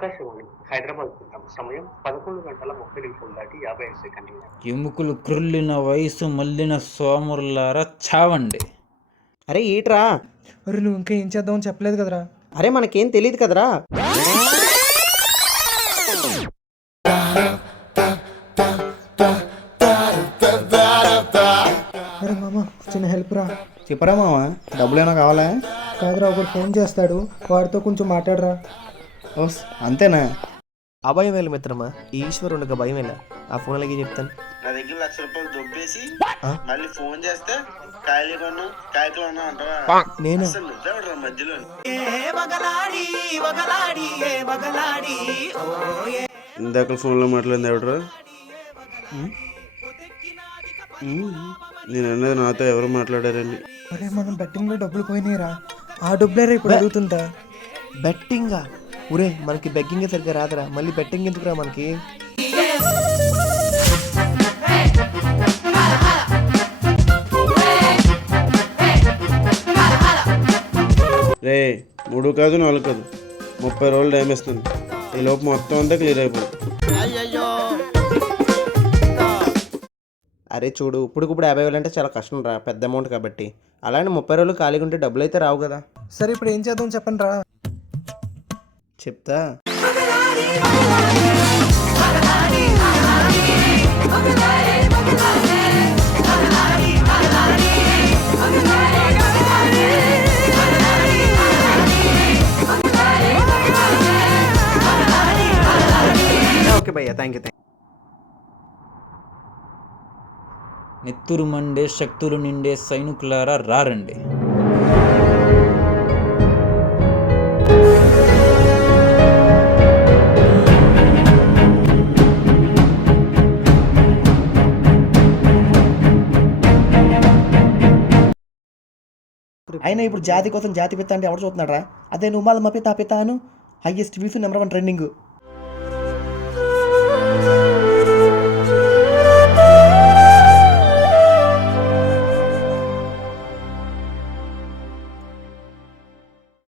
ఆకాశవాణి హైదరాబాద్ కేంద్రం సమయం 11:30 దాటి 55 సెకండ్లు. ఎముకలు క్రుళ్ళిన వయసు మళ్ళిన సోమరులారా చావండి. అరే ఏట్రా? అరే నువ్వు ఇంకా ఏం చేద్దామని చెప్పలేదు కదరా. అరే మనకేం తెలియదు కదరా. అరే మామ చిన్న హెల్ప్ రా. చెప్పరా మామ, డబ్బులేనా కావాలా? కాదురా, ఒకరు ఫోన్ చేస్తాడు, వాడితో కొంచెం మాట్లాడరా. ఓస్ అంతేనా? అభయం వేలు మిత్రమా, ఈశ్వరునికి భయం వేళ. ఆ ఫోన్ అలాగే చెప్తాను. నా దగ్గర ₹1,00,000 దొబ్బేసి మళ్ళీ ఫోన్ చేస్తే కాయలు కొను కాయకులు అన్నా అంటావా? నేను అసలు నిద్ర మధ్యలో ఇందాక ఫోన్లో మాట్లాడింది ఎవడరా? నేను అన్నది నాతో ఎవరు మాట్లాడారండి? అరే మనం బెట్టింగ్లో డబ్బులు పోయినాయిరా. ఆ డబ్బులేరా ఇప్పుడు అడుగుతుందా? బెట్టింగా? ఒరే మనకి బెగ్గింగ్ సరిగ్గా రాదురా, మళ్ళీ బెట్టింగ్ ఎందుకురా మనకి? రే 3 కాదు 4 కాదు 30 రోజులు టైం ఇస్తాను. ఈ లోపు మొత్తం అంతా క్లియర్ అయిపోయింది. అరే చూడు, ఇప్పుడు 50 వేలు అంటే చాలా కష్టం రా, పెద్ద అమౌంట్ కాబట్టి. అలానే 30 రోజులు ఖాళీగా ఉంటే డబ్బులు అయితే రావు కదా. సరే ఇప్పుడు ఏం చేద్దాం చెప్పండి రా. చెప్తా. ఓకే భయ్యా, థ్యాంక్ యూ. నెత్తురు మండే శక్తులు నిండే సైనికులారా రారండి. అయినా ఇప్పుడు జాతి కోసం జాతి పిత్త అంటే ఎవరు చూస్తున్నాడు రా? అదే నువ్వు మళ్ళీ మా పిత్త పిత్త అను, హైయెస్ట్ వ్యూస్ నెంబర్ 1 ట్రెండింగ్.